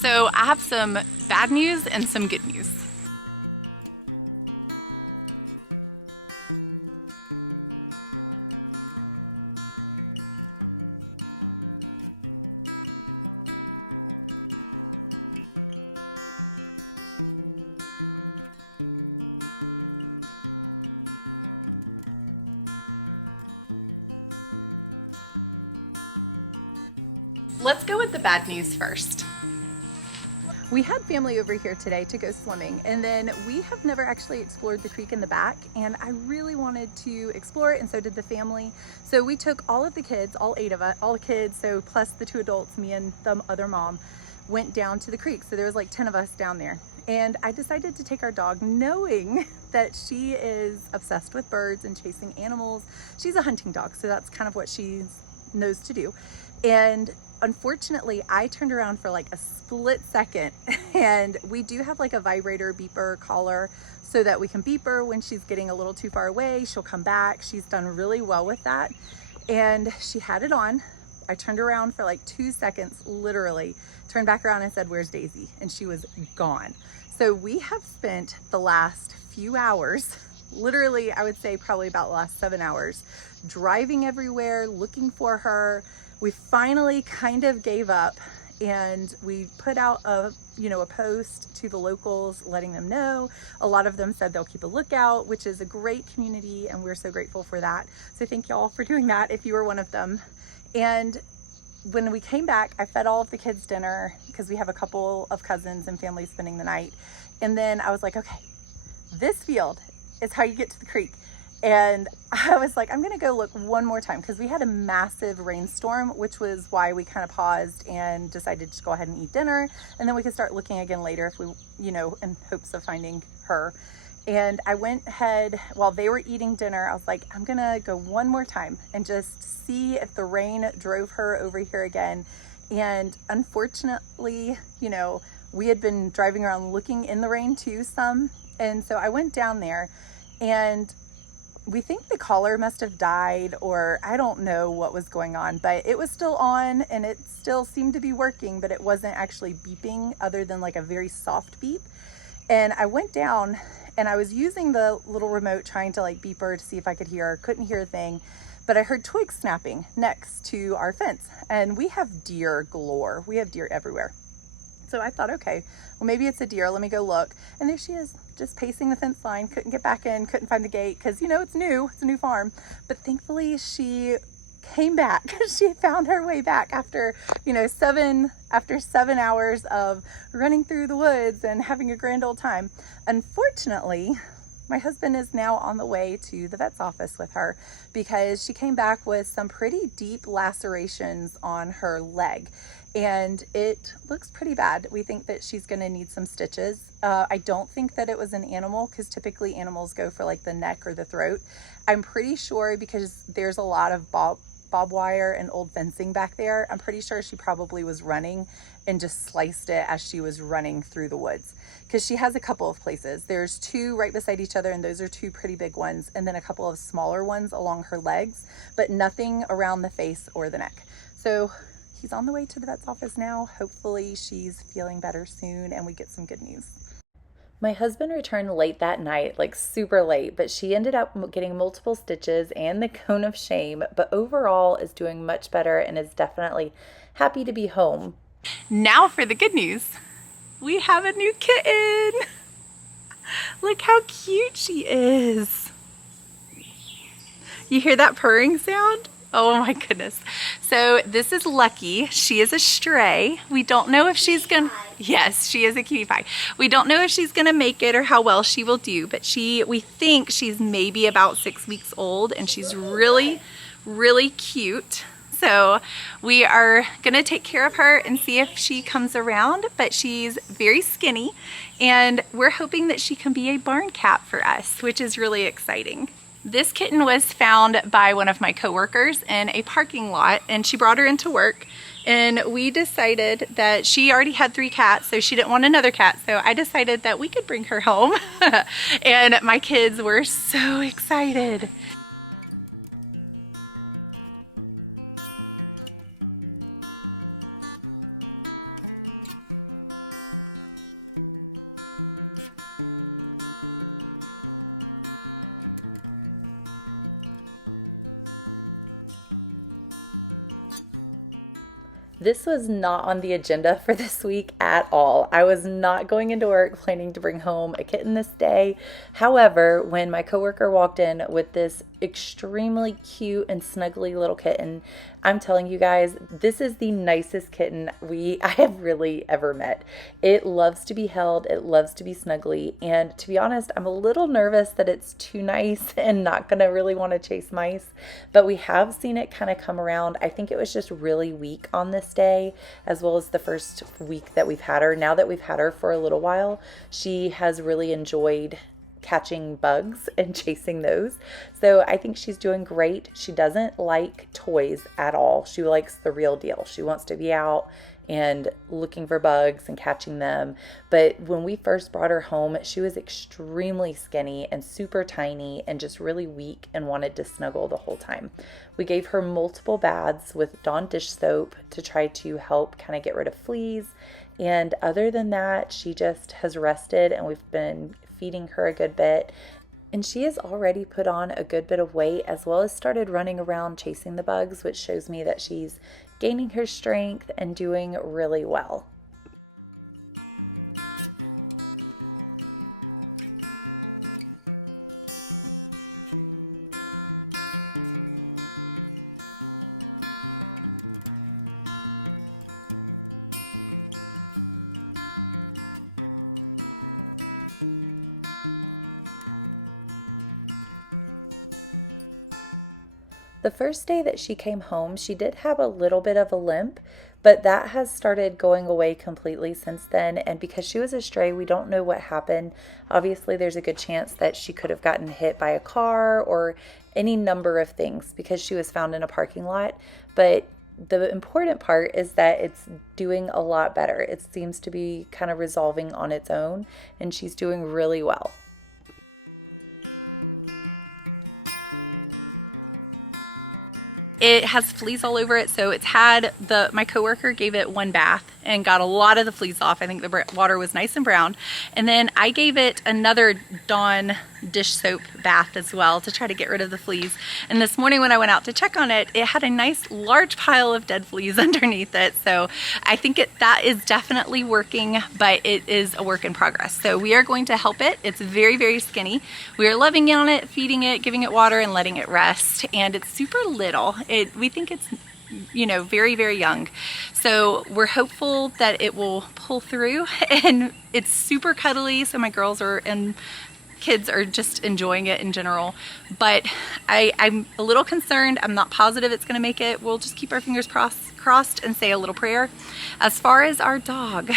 So I have some bad news and some good news. Let's go with the bad news first. We had family over here today to go swimming, and then we have never actually explored the creek in the back, and I really wanted to explore it, and so did the family. So we took all of the kids, all 8 of us, all the kids, so plus the 2 adults, me and the other mom, went down to the creek. So there was like 10 of us down there. And I decided to take our dog knowing that she is obsessed with birds and chasing animals. She's a hunting dog, so that's kind of what she knows to do. And unfortunately, I turned around for like a split second, and we do have like a vibrator beeper collar so that we can beep her when she's getting a little too far away. She'll come back. She's done really well with that. And she had it on. I turned around for like 2 seconds, literally turned back around and said, "Where's Daisy?" And she was gone. So we have spent the last few hours, literally, I would say probably about the last 7 hours, driving everywhere, looking for her. We finally kind of gave up, and we put out a post to the locals letting them know. A lot of them said they'll keep a lookout, which is a great community, and we're so grateful for that. So thank y'all for doing that if you were one of them. And when we came back, I fed all of the kids dinner because we have a couple of cousins and family spending the night. And then I was like, okay, this field is how you get to the creek. And I was like, I'm gonna go look one more time because we had a massive rainstorm, which was why we kind of paused and decided to go ahead and eat dinner. And then we could start looking again later if we, in hopes of finding her. And I went ahead while they were eating dinner. I was like, I'm gonna go one more time and just see if the rain drove her over here again. And unfortunately, we had been driving around looking in the rain too some. And so I went down there, and we think the collar must have died, or I don't know what was going on, but it was still on and it still seemed to be working, but it wasn't actually beeping other than like a very soft beep. And I went down and I was using the little remote trying to like beep her to see if I could hear her. Couldn't hear a thing, but I heard twigs snapping next to our fence, and we have deer galore. We have deer everywhere. So I thought, okay, well, maybe it's a deer. Let me go look. And there she is, just pacing the fence line. Couldn't get back in, couldn't find the gate because, it's new. It's a new farm. But thankfully she came back. She found her way back after 7 hours of running through the woods and having a grand old time. Unfortunately, my husband is now on the way to the vet's office with her because she came back with some pretty deep lacerations on her leg, and it looks pretty bad. We think that she's going to need some stitches. I don't think that it was an animal because typically animals go for like the neck or the throat. I'm pretty sure because there's a lot of bob wire and old fencing back there. I'm pretty sure she probably was running and just sliced it as she was running through the woods, because she has a couple of places. There's 2 right beside each other, and those are 2 pretty big ones, and then a couple of smaller ones along her legs, but nothing around the face or the neck. So he's on the way to the vet's office now. Hopefully she's feeling better soon and we get some good news. My husband returned late that night, like super late, but she ended up getting multiple stitches and the cone of shame, but overall is doing much better and is definitely happy to be home. Now for the good news. We have a new kitten. Look how cute she is. You hear that purring sound? Oh my goodness. So this is Lucky. She is a stray. We don't know if she's gonna, yes, she is a cutie pie. We don't know if she's gonna make it or how well she will do, but we think she's maybe about 6 weeks old, and she's really, really cute. So we are gonna take care of her and see if she comes around, but she's very skinny, and we're hoping that she can be a barn cat for us, which is really exciting. This kitten was found by one of my coworkers in a parking lot, and she brought her into work, and we decided that she already had 3 cats, so she didn't want another cat. So I decided that we could bring her home and my kids were so excited. This was not on the agenda for this week at all. I was not going into work planning to bring home a kitten this day. However, when my coworker walked in with this extremely cute and snuggly little kitten, I'm telling you guys, this is the nicest kitten I have really ever met. It loves to be held, it loves to be snuggly, and to be honest, I'm a little nervous that it's too nice and not gonna really want to chase mice, but we have seen it kind of come around. I think it was just really weak on this day, as well as the first week that we've had her. Now that we've had her for a little while, she has really enjoyed catching bugs and chasing those. So I think she's doing great. She doesn't like toys at all. She likes the real deal. She wants to be out and looking for bugs and catching them. But when we first brought her home, she was extremely skinny and super tiny and just really weak and wanted to snuggle the whole time. We gave her multiple baths with Dawn dish soap to try to help kind of get rid of fleas. And other than that, she just has rested, and we've been feeding her a good bit. And she has already put on a good bit of weight, as well as started running around chasing the bugs, which shows me that she's gaining her strength and doing really well. The first day that she came home, she did have a little bit of a limp, but that has started going away completely since then. And because she was a stray, we don't know what happened. Obviously, there's a good chance that she could have gotten hit by a car or any number of things because she was found in a parking lot. But the important part is that it's doing a lot better. It seems to be kind of resolving on its own, and she's doing really well. It has fleas all over it, so it's had my coworker gave it one bath and got a lot of the fleas off. I think the water was nice and brown. And then I gave it another Dawn dish soap bath as well to try to get rid of the fleas. And this morning when I went out to check on it, it had a nice large pile of dead fleas underneath it. So I think that is definitely working, but it is a work in progress. So we are going to help it. It's very, very skinny. We are loving on it, feeding it, giving it water, and letting it rest. And it's super little. We think it's very, very young. So we're hopeful that it will pull through, and it's super cuddly. So my girls and kids are just enjoying it in general. But I'm a little concerned. I'm not positive it's going to make it. We'll just keep our fingers crossed and say a little prayer. As far as our dog,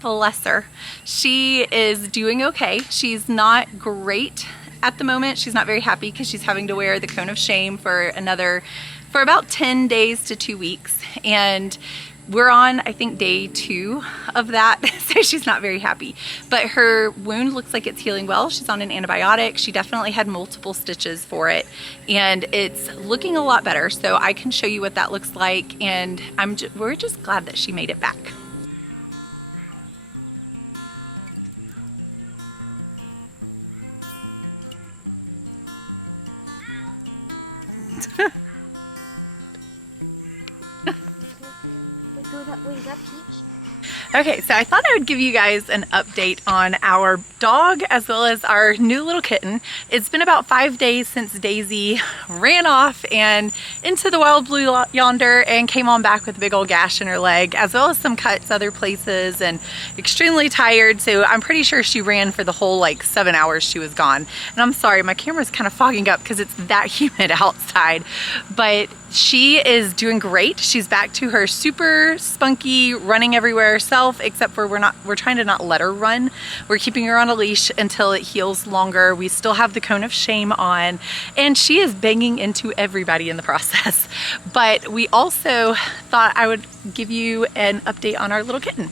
bless her, she is doing okay. She's not great at the moment. She's not very happy because she's having to wear the cone of shame for about 10 days to 2 weeks. And we're on, I think, day 2 of that. So she's not very happy, but her wound looks like it's healing well. She's on an antibiotic. She definitely had multiple stitches for it, and it's looking a lot better. So I can show you what that looks like. And we're just glad that she made it back. Okay, so I thought I would give you guys an update on our dog as well as our new little kitten. It's been about 5 days since Daisy ran off and into the wild blue yonder and came on back with a big old gash in her leg, as well as some cuts other places, and extremely tired. So I'm pretty sure she ran for the whole 7 hours she was gone. And I'm sorry, my camera's kind of fogging up because it's that humid outside, but she is doing great. She's back to her super spunky running everywhere herself, except for we're trying to not let her run. We're keeping her on a leash until it heals longer. We still have the cone of shame on, and she is banging into everybody in the process. But we also thought I would give you an update on our little kitten.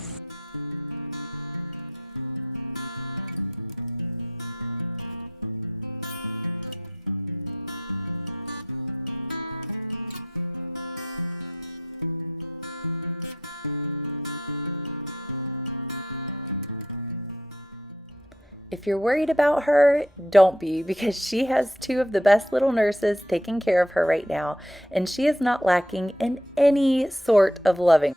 If you're worried about her, don't be, because she has 2 of the best little nurses taking care of her right now, and she is not lacking in any sort of loving.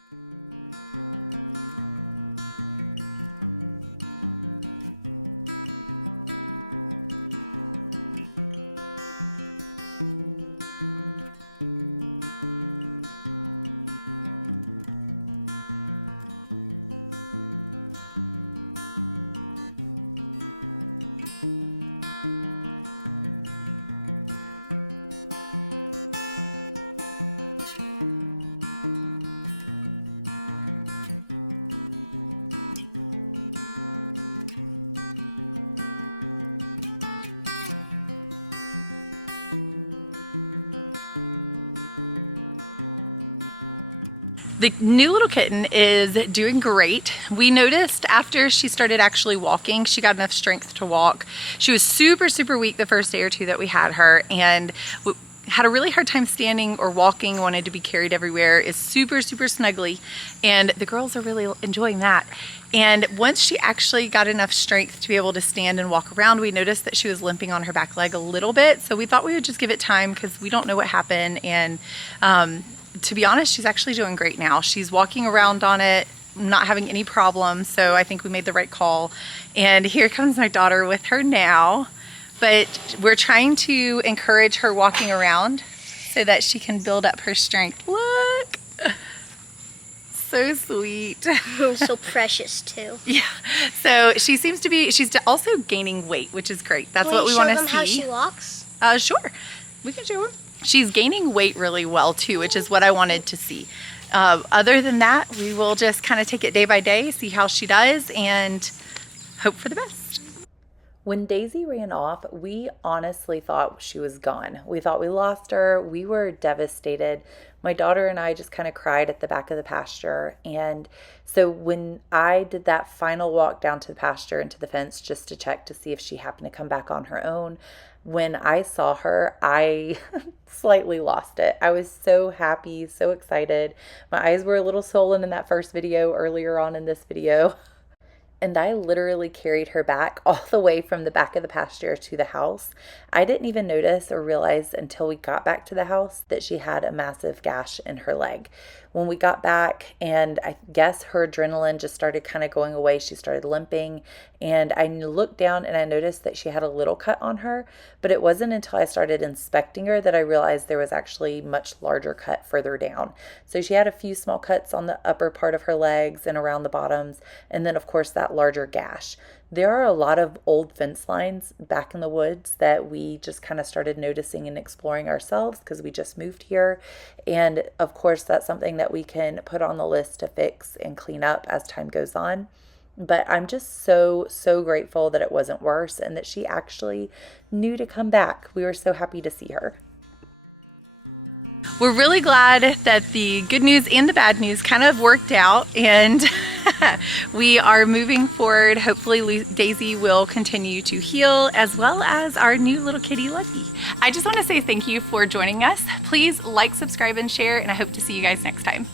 The new little kitten is doing great. We noticed after she started actually walking, she got enough strength to walk. She was super weak the first day or two that we had her, and had a really hard time standing or walking, wanted to be carried everywhere, is super snuggly, and the girls are really enjoying that. And once she actually got enough strength to be able to stand and walk around, we noticed that she was limping on her back leg a little bit, so we thought we would just give it time because we don't know what happened. And to be honest, she's actually doing great now. She's walking around on it, not having any problems, so I think we made the right call. And here comes my daughter with her now. But we're trying to encourage her walking around so that she can build up her strength. Look! So sweet. So precious too. Yeah. So she seems to be, she's also gaining weight, which is great. That's what we want to see. Can you show them how she walks? Sure. We can show her. She's gaining weight really well too, which is what I wanted to see. Other than that, we will just kind of take it day by day, see how she does, and hope for the best. When Daisy ran off, we honestly thought she was gone. We thought we lost her. We were devastated. My daughter and I just kind of cried at the back of the pasture. And so when I did that final walk down to the pasture and to the fence just to check to see if she happened to come back on her own, when I saw her, I slightly lost it. I was so happy, so excited. My eyes were a little swollen in that first video earlier on in this video. And I literally carried her back all the way from the back of the pasture to the house. I didn't even notice or realize until we got back to the house that she had a massive gash in her leg. When we got back, and I guess her adrenaline just started kind of going away, she started limping, and I looked down and I noticed that she had a little cut on her, but it wasn't until I started inspecting her that I realized there was actually much larger cut further down. So she had a few small cuts on the upper part of her legs and around the bottoms, and then of course that larger gash. There are a lot of old fence lines back in the woods that we just kind of started noticing and exploring ourselves because we just moved here. And of course, that's something that we can put on the list to fix and clean up as time goes on. But I'm just so grateful that it wasn't worse and that she actually knew to come back. We were so happy to see her. We're really glad that the good news and the bad news kind of worked out, and we are moving forward. Hopefully Daisy will continue to heal, as well as our new little kitty Lucky. I just want to say thank you for joining us. Please like, subscribe, and share, and I hope to see you guys next time.